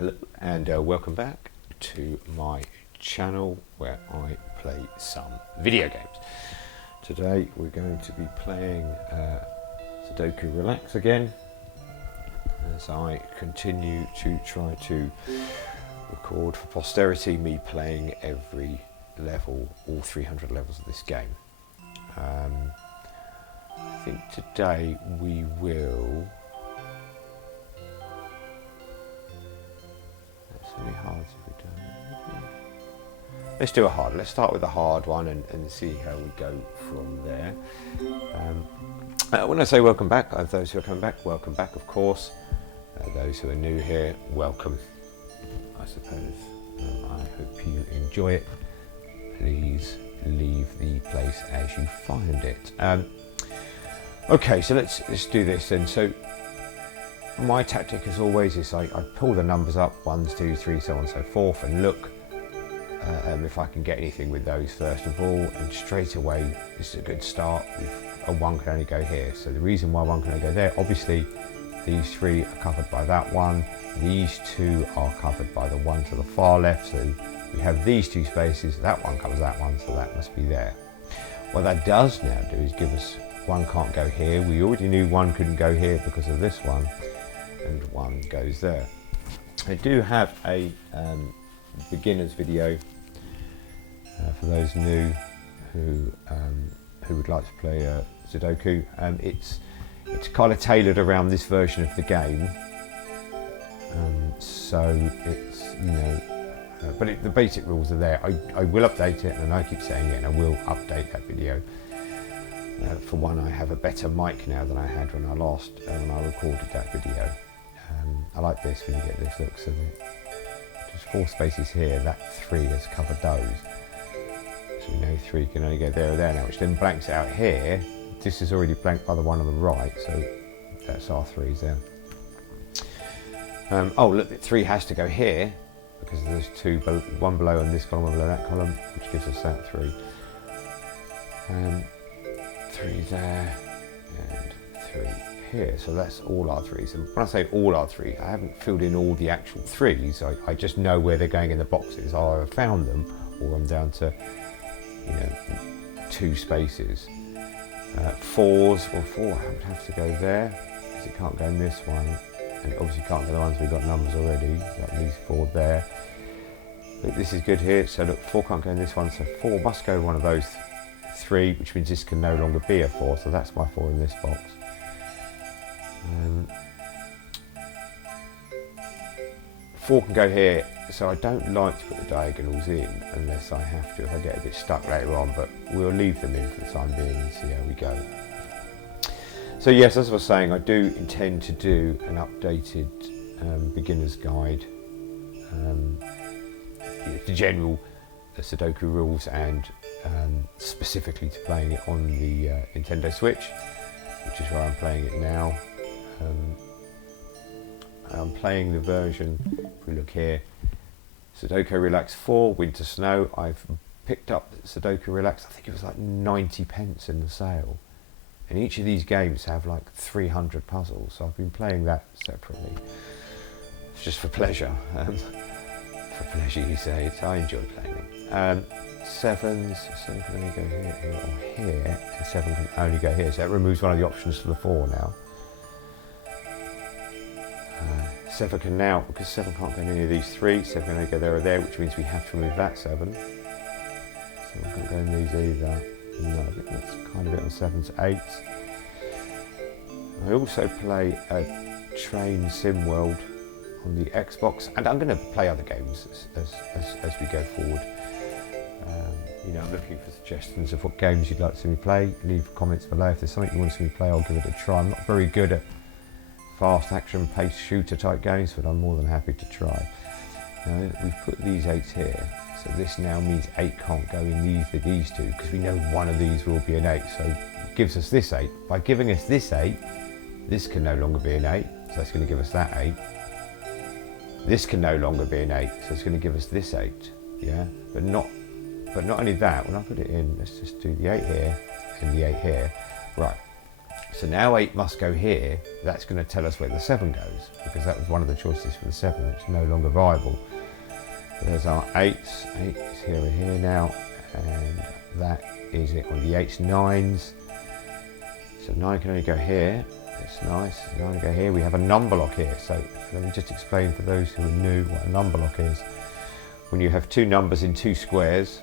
Hello and welcome back to my channel where I play some video games. Today we're going to be playing Sudoko Relax again as I continue to try to record for posterity me playing every level, all 300 levels of this game. I think today we will... Any hards have we done? Let's do a hard. Let's start with a hard one and see how we go from there. When I say welcome back, those who are coming back, welcome back, of course. Those who are new here, welcome, I suppose. I hope you enjoy it. Please leave the place as you find it. Okay, so let's do this then. So my tactic, as always, is I pull the numbers up, 1, 2, 3, so on and so forth, and look if I can get anything with those first of all, and straight away this is a good start. A 1 can only go here, so the reason why 1 can only go there, obviously these 3 are covered by that one, these 2 are covered by the one to the far left, so we have these 2 spaces, that one covers that one, so that must be there. What that does now do is give us 1 can't go here. We already knew 1 couldn't go here because of this one, and 1 goes there. I do have a beginner's video for those new who would like to play Sudoku. It's kind of tailored around this version of the game, so it's, you know, but the basic rules are there. I will update it, and I keep saying it, and I will update that video. For one, I have a better mic now than I had when I recorded that video. I like this when you get this look, so there's 4 spaces here, that 3 has covered those. So we know 3 can only go there or there now, which then blanks it out here. This is already blanked by the one on the right, so that's our 3s there. Oh look, 3 has to go here, because there's 2, 1 below and this column, 1 below that column, which gives us that 3. 3 there, and 3 here, so that's all our 3s. And when I say all our 3s, I haven't filled in all the actual 3s. I just know where they're going in the boxes. I either found them, or I'm down to, you know, 2 spaces. 4s, well, 4 would have to go there because it can't go in this one, and it obviously can't go the ones we've got numbers already. That leaves 4 there. But this is good here. So look, 4 can't go in this one, so 4 must go in one of those 3, which means this can no longer be a 4. So that's my 4 in this box. 4 can go here, so I don't like to put the diagonals in unless I have to, if I get a bit stuck later on, but we'll leave them in for the time being and see how we go. So yes, as I was saying, I do intend to do an updated beginner's guide, the general Sudoku rules, and specifically to playing it on the Nintendo Switch, which is where I'm playing it now. I'm playing the version, if we look here, Sudoko Relax 4, Winter Snow. I've picked up Sudoko Relax, I think it was like 90 pence in the sale. And each of these games have like 300 puzzles, so I've been playing that separately. It's just for pleasure. For pleasure, you say. I enjoy playing them. 7s, 7 can only go here, or here, and 7 can only go here. So that removes one of the options for the 4 now. 7 can now, because 7 can't go in any of these 3, 7 can only go there or there, which means we have to remove that 7. 7 can't go in these either. No, I think that's kind of it on 7s, 8s. I also play a Train Sim World on the Xbox, and I'm going to play other games as we go forward. You know, I'm looking for suggestions of what games you'd like to see me play. Leave comments below. If there's something you want to see me play, I'll give it a try. I'm not very good at fast action paced shooter type games, but I'm more than happy to try. Now, we've put these 8s here, so this now means 8 can't go in these 2, because we know one of these will be an 8, so it gives us this 8. By giving us this 8, this can no longer be an 8, so that's going to give us that 8. This can no longer be an 8, so it's going to give us this 8, yeah? But not only that, when I put it in, let's just do the 8 here and the 8 here. Right, So now 8 must go here. That's going to tell us where the 7 goes, because that was one of the choices for the 7, which is no longer viable. So there's our 8s. 8 is here and here now, and that is it on the 8s, 9s. So 9 can only go here. That's nice. 9 can go here. We have a number lock here. So let me just explain for those who are new what a number lock is. When you have two numbers in two squares,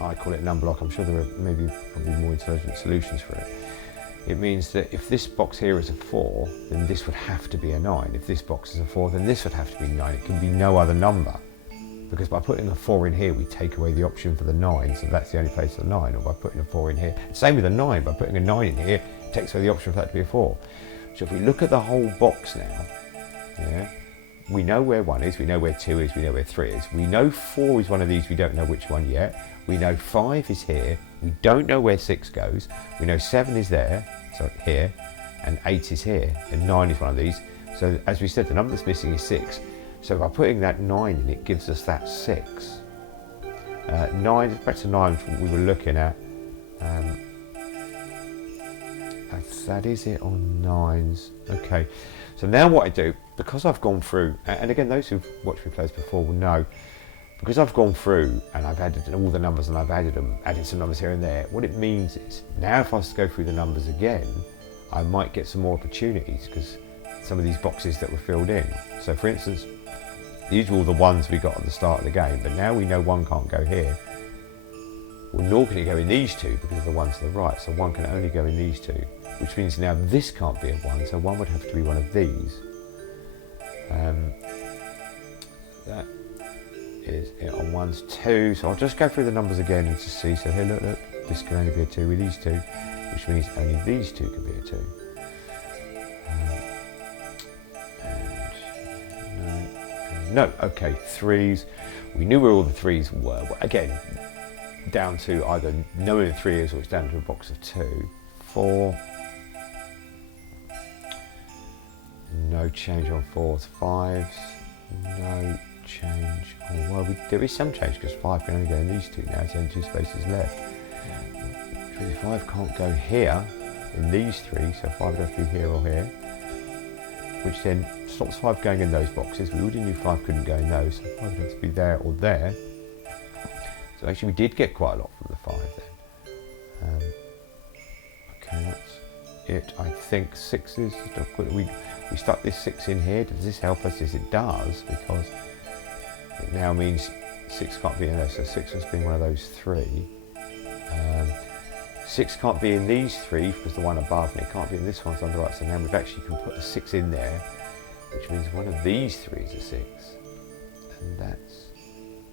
I call it number lock. I'm sure there are probably more intelligent solutions for it. It means that if this box here is a 4, then this would have to be a 9. If this box is a 4, then this would have to be 9. It can be no other number. Because by putting a 4 in here, we take away the option for the 9, so that's the only place for the 9. Or by putting a 4 in here, same with a 9, by putting a 9 in here, it takes away the option for that to be a 4. So if we look at the whole box now, yeah, we know where 1 is, we know where 2 is, we know where 3 is. We know 4 is one of these, we don't know which one yet. We know 5 is here, we don't know where 6 goes. We know 7 is there, so here, and 8 is here, and 9 is one of these. So as we said, the number that's missing is 6. So by putting that 9 in, it gives us that 6. 9, back to 9 from what we were looking at. That is it on 9s. Okay, so now what I do, because I've gone through, and again, those who've watched me play this before will know, because I've gone through and I've added all the numbers and I've added some numbers here and there, what it means is, now if I was to go through the numbers again, I might get some more opportunities, because some of these boxes that were filled in. So for instance, these were all the ones we got at the start of the game, but now we know 1 can't go here. Well, nor can it go in these 2 because of the ones to the right, so 1 can only go in these 2, which means now this can't be a 1, so 1 would have to be one of these. That is it on 1s, 2, so I'll just go through the numbers again and just see. So here, look, this can only be a 2 with these 2, which means only these 2 can be a 2. No, okay, 3s. We knew where all the 3s were. Again, down to either knowing the 3 is, or it's down to a box of 2. 4. No change on 4s. 5s. No change on, well, there is some change, because 5 can only go in these 2 now. It's only 2 spaces left. 5 can't go here in these 3, so 5 would have to be here or here, which then stops 5 going in those boxes. We already knew 5 couldn't go in those, so 5 would have to be there or there. So actually we did get quite a lot from the 5 then. Okay, that's it. I think 6s, we stuck this 6 in here. Does this help us? Yes, it does, because it now means 6 can't be in there, so 6 must be one of those 3. 6 can't be in these 3 because the one above, and it can't be in this one's on the right, so now we've actually can put a 6 in there, which means one of these 3 is a 6, and that's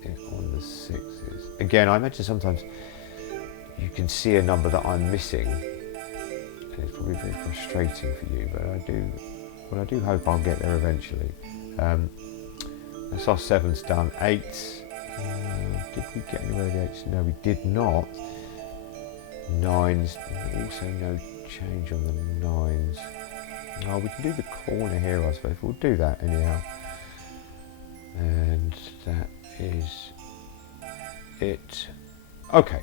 it on the 6s. Again, I imagine sometimes you can see a number that I'm missing, and it's probably very frustrating for you, but I do hope I'll get there eventually. That's our 7's done. 8s, did we get anywhere with the 8s? No, we did not. 9s, also no change on the 9s. Oh, we can do the corner here, I suppose. We'll do that anyhow. And that is it. Okay.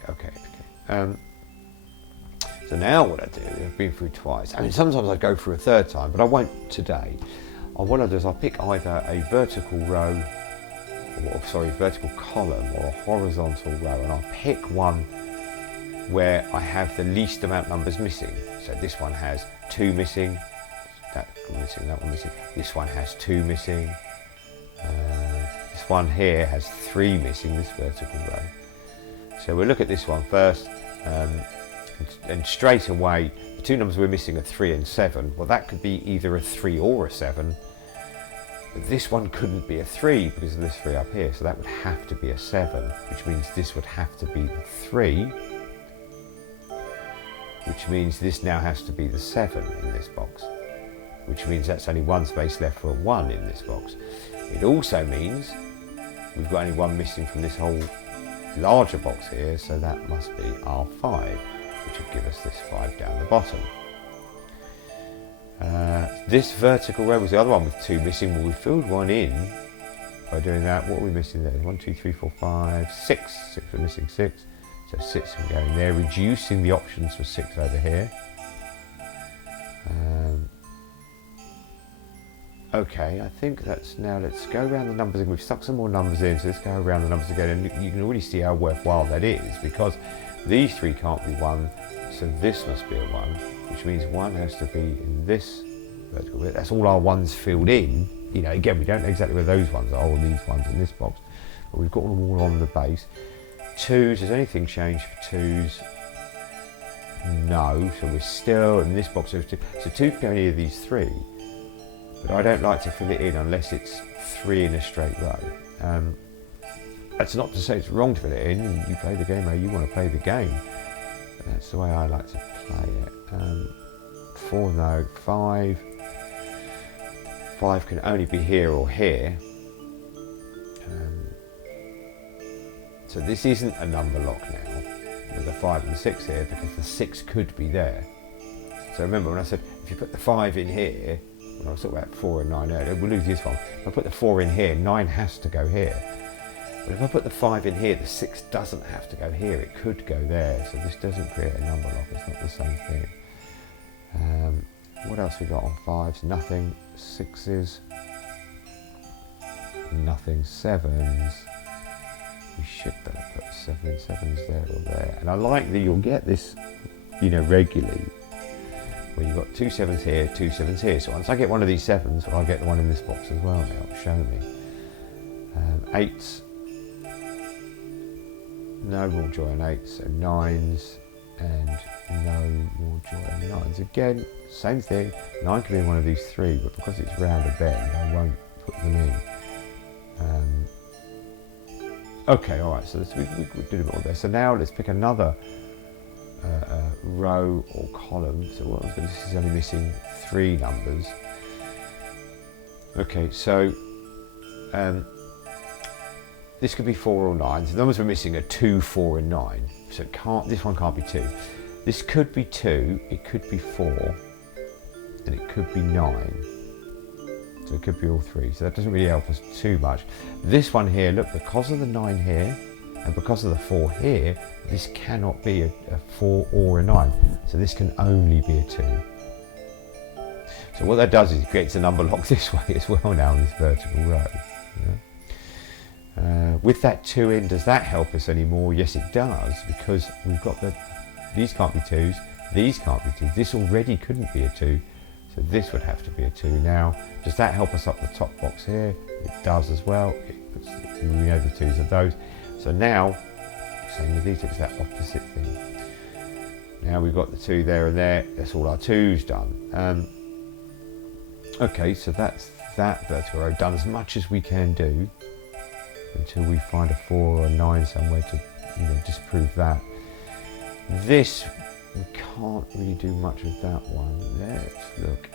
So now what I do, I've been through twice. I mean, sometimes I go through a third time, but I won't today. What I'll do is I'll pick either a vertical row, vertical column, or a horizontal row, and I'll pick one where I have the least amount of numbers missing. So this one has 2 missing, that one missing, that one missing. This one has 2 missing. This one here has 3 missing, this vertical row. So we'll look at this one first, and straight away, the 2 numbers we're missing are 3 and 7. Well, that could be either a 3 or a 7. But this one couldn't be a 3 because of this 3 up here, so that would have to be a 7, which means this would have to be the 3. Which means this now has to be the 7 in this box, which means that's only 1 space left for a 1 in this box. It also means we've got only 1 missing from this whole larger box here, so that must be our 5, which would give us this 5 down the bottom. This vertical row was the other one with 2 missing. Well, we filled 1 in by doing that. What are we missing there? 1, 2, 3, 4, 5, 6. 6, we're missing 6. So 6 can go in there, reducing the options for 6 over here. Okay, I think that's now, let's go around the numbers again. We've stuck some more numbers in, so let's go around the numbers again, and you can already see how worthwhile that is, because these 3 can't be 1, so this must be a 1, which means 1 has to be in this vertical bit. That's all our 1s filled in. You know, again, we don't know exactly where those ones are, or these ones in this box, but we've got them all on the base. 2s, has anything changed for 2s? No, so we're still in this box. So 2 can go in any of these 3. But I don't like to fill it in unless it's 3 in a straight row. That's not to say it's wrong to fill it in. You play the game how you want to play the game. But that's the way I like to play it. 4, no. 5. 5 can only be here or here. So this isn't a number lock now with the 5 and the 6 here, because the 6 could be there. So remember when I said if you put the 5 in here, when I was talking about 4 and 9 earlier, we'll lose this one. If I put the 4 in here, 9 has to go here. But if I put the 5 in here, the 6 doesn't have to go here. It could go there. So this doesn't create a number lock. It's not the same thing. What else we got on 5s? Nothing. 6s. Nothing. 7s. We should better put 7 in. 7s there or there. And I like that you'll get this, you know, regularly. Well, you've got 2 7s here, 2 7s here. So once I get one of these 7s, well, I'll get the one in this box as well now. It'll show me. 8s. No more joy on 8s. So 9s. And no more joy on 9s. Again, same thing. 9 can be in one of these 3, but because it's round a bend, I won't put them in. Okay, alright, so we did a bit of there. So now let's pick another row or column. So what I was going to, this is only missing 3 numbers. Okay, so this could be 4 or 9. So the numbers we're missing are 2, 4 and 9. So it can't, this one can't be 2. This could be 2, it could be 4, and it could be 9. So it could be all 3. So that doesn't really help us too much. This one here, look, because of the 9 here, and because of the 4 here, this cannot be a 4 or a 9. So this can only be a 2. So what that does is it creates a number lock this way as well now in this vertical row. Yeah. With that 2 in, does that help us anymore? Yes, it does, because we've got these can't be 2s, these can't be 2s. This already couldn't be a 2, so this would have to be a 2 now. Does that help us up the top box here? It does as well. We know the 2s are those. So now, same with these, it's that opposite thing. Now we've got the 2 there and there. That's all our 2s done. Okay, so that's that vertical row done as much as we can do until we find a 4 or a 9 somewhere to, you know, disprove that. This, we can't really do much with that one. Let's look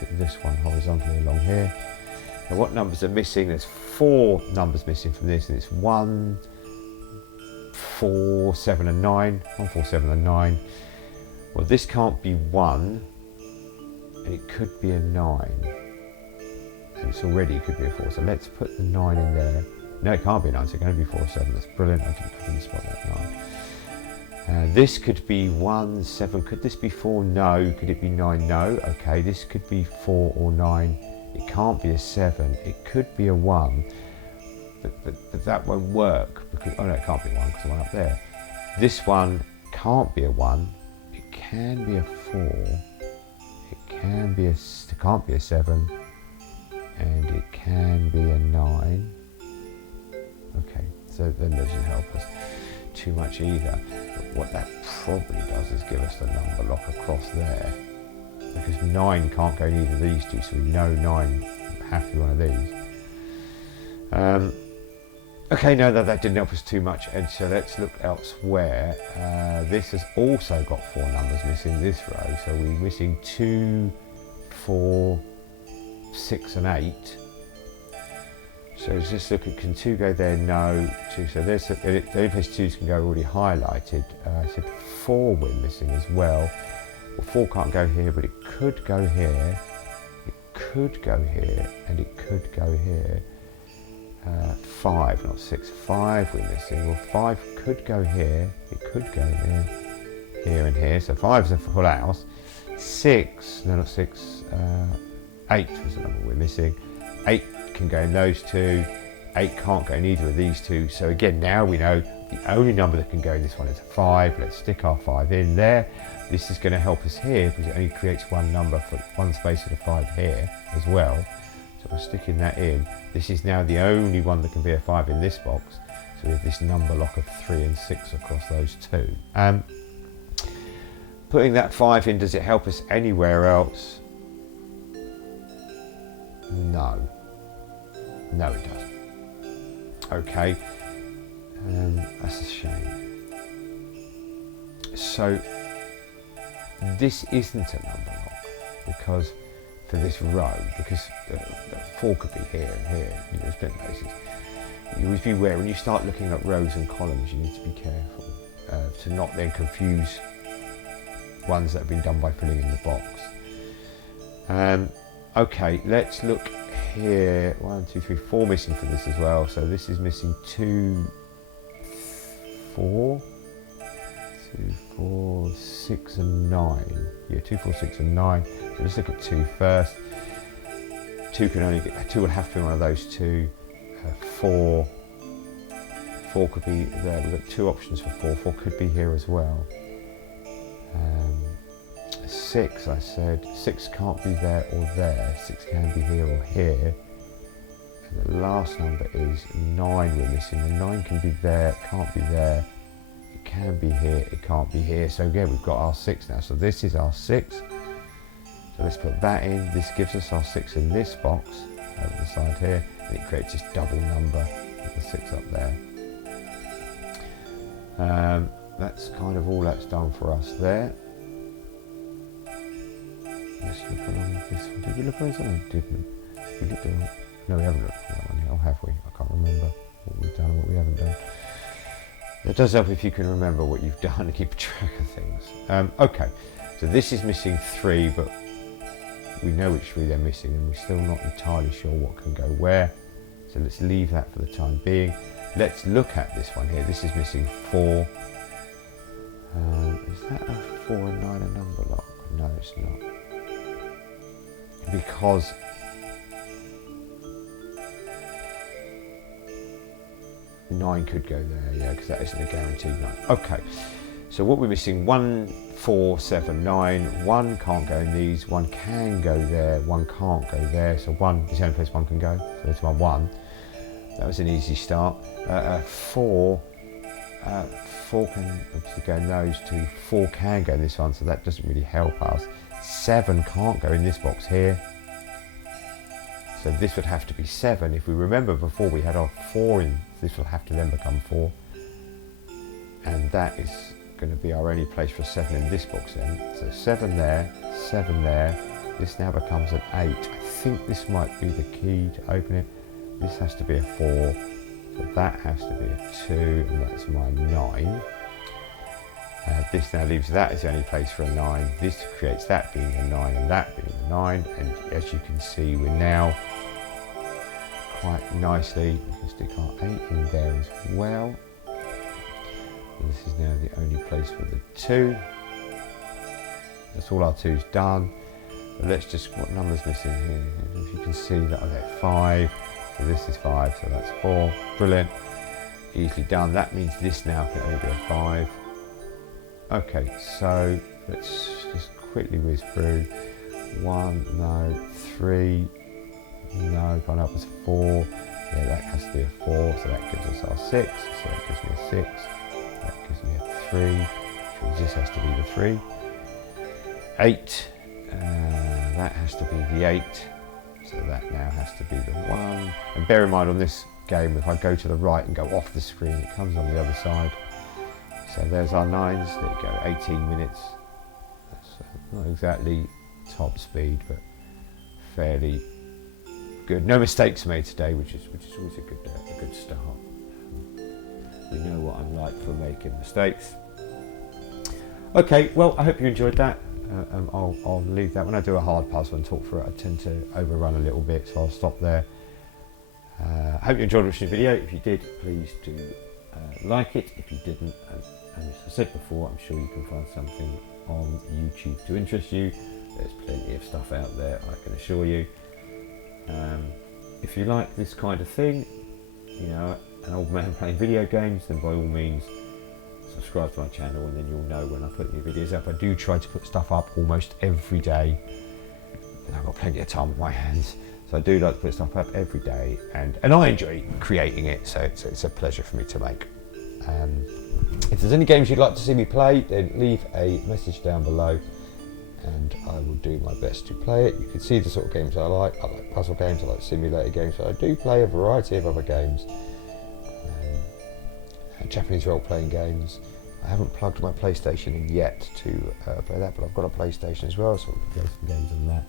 at this one horizontally along here. Now what numbers are missing? There's 4 numbers missing from this, and it's 1, 4, 7 and 9. 1, 4, 7 and 9. Well, this can't be 1, and it could be a 9. And it's already, it could be a 4. So let's put the 9 in there. No, it can't be a 9, so it can only be 4 or 7. That's brilliant. I didn't spot that 9. This could be 1, 7. Could this be 4? No. Could it be 9? No. Okay, this could be 4 or 9. It can't be a 7. It could be a 1. But that won't work. Because, oh no, it can't be 1 because the one up there. This one can't be a 1. It can be a 4. It can't be a 7. And it can be a 9. Okay, so then that doesn't help us too much either. But what that probably does is give us the number lock across there, because 9 can't go in either of these 2, so we know 9 have to be one of these. Okay, no, that didn't help us too much, and so let's look elsewhere. This has also got 4 numbers missing this row, so we're missing 2, 4, 6 and 8. So let's just look at, can 2 go there? No. 2, so there's the only place 2s can go already highlighted. I said 4 we're missing as well. Well, 4 can't go here, but it could go here. It could go here, and it could go here. 5, not 6, 5 we're missing. Well, 5 could go here, it could go here and here, so 5 is a full house. 6, no not 6, 8 was the number we're missing. 8 can go in those two, 8 can't go in either of these two, so again now we know the only number that can go in this one is a 5. Let's stick our 5 in there. This is going to help us here because it only creates one number for one space of the 5 here as well. So we're sticking that in. This is now the only one that can be a 5 in this box. So we have this number lock of 3 and 6 across those two. Putting that 5 in, does it help us anywhere else? No. No, it doesn't. Okay. That's a shame. So this isn't a number lock because for this row, because the 4 could be here and here, you know, split places. You always be aware when you start looking at rows and columns, you need to be careful to not then confuse ones that have been done by filling in the box. Okay, let's look here. 1, 2, 3, 4 missing for this as well. So this is missing 2, 4, 2, 4, 6 and 9. Yeah, 2, 4, 6 and 9. So let's look at 2 first. 2 can only get, 2 will have to be one of those two. 4 could be there. We've got 2 options for 4. 4 could be here as well. 6, I said 6 can't be there or there. 6 can be here or here. And the last number is 9 we're missing. The 9 can be there, can't be there. It can be here, it can't be here. So again, we've got our 6 now. So this is our 6. So let's put that in. This gives us our 6 in this box over the side here. And it creates this double number with the 6 up there. That's kind of all that's done for us there. Let's look along this one. Did we look at this one? Didn't. We looked at, no, we haven't looked at that one yet. Or have we? I can't remember what we've done and what we haven't done. It does help if you can remember what you've done and keep track of things. Okay, so this is missing 3, but we know which 3 they're missing and we're still not entirely sure what can go where. So let's leave that for the time being. Let's look at this one here. This is missing 4. Is that a 4 and 9 a number lock? No, it's not. Because nine could go there, yeah, because that isn't a guaranteed 9. Okay, so what we're missing, 1, 4, 7, 9. 1 can't go in these, 1 can go there, 1 can't go there. So 1 is the only place 1 can go. So that's my 1. That was an easy start. 4 can obviously go in those two. 4 can go in this one, so that doesn't really help us. 7 can't go in this box here. So this would have to be 7. If we remember before we had our 4 in, this will have to then become 4. And that is going to be our only place for 7 in this box then. So 7 there, 7 there. This now becomes an 8. I think this might be the key to open it. This has to be a 4. So that has to be a 2, and that's my 9. This now leaves that as the only place for a 9. This creates that being a 9 and that being a 9. And as you can see, we're now quite nicely, we can stick our 8 in there as well. And this is now the only place for the 2. That's all our 2's done. But let's just, what number's missing here? If you can see that, oh, they're 5. So this is 5, so that's 4. Brilliant. Easily done. That means this now can only be a 5. Okay, so let's just quickly whiz through. 1, no, 3, no, gone up as 4. Yeah, that has to be a 4, so that gives us our 6. So that gives me a 6. That gives me a 3. So this has to be the 3. 8. That has to be the 8. So that now has to be the 1. And bear in mind on this game, if I go to the right and go off the screen, it comes on the other side. So there's our 9s. There you go, 18 minutes. That's not exactly top speed, but fairly good. No mistakes made today, which is always a good start. We know what I'm like for making mistakes. Okay, well, I hope you enjoyed that. I'll leave that. When I do a hard puzzle and talk through it, I tend to overrun a little bit, so I'll stop there. I hope you enjoyed watching the video. If you did, please do like it. If you didn't, and as I said before, I'm sure you can find something on YouTube to interest you. There's plenty of stuff out there, I can assure you. If you like this kind of thing, you know, an old man playing video games, then by all means subscribe to my channel, and then you'll know when I put new videos up. I do try to put stuff up almost every day, and I've got plenty of time on my hands, so I do like to put stuff up every day, and I enjoy creating it, so it's a pleasure for me to make. If there's any games you'd like to see me play, then leave a message down below and I will do my best to play it. You can see the sort of games I like puzzle games, I like simulator games, but I do play a variety of other games. Japanese role-playing games. I haven't plugged my PlayStation in yet to play that, but I've got a PlayStation as well, so we can play some games on that.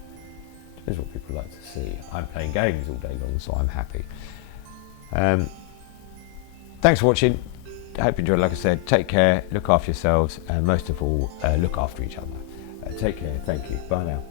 Depends what people like to see. I'm playing games all day long, so I'm happy. Thanks for watching. I hope you enjoyed. Like I said, take care, look after yourselves, and most of all, look after each other. Take care, thank you, bye now.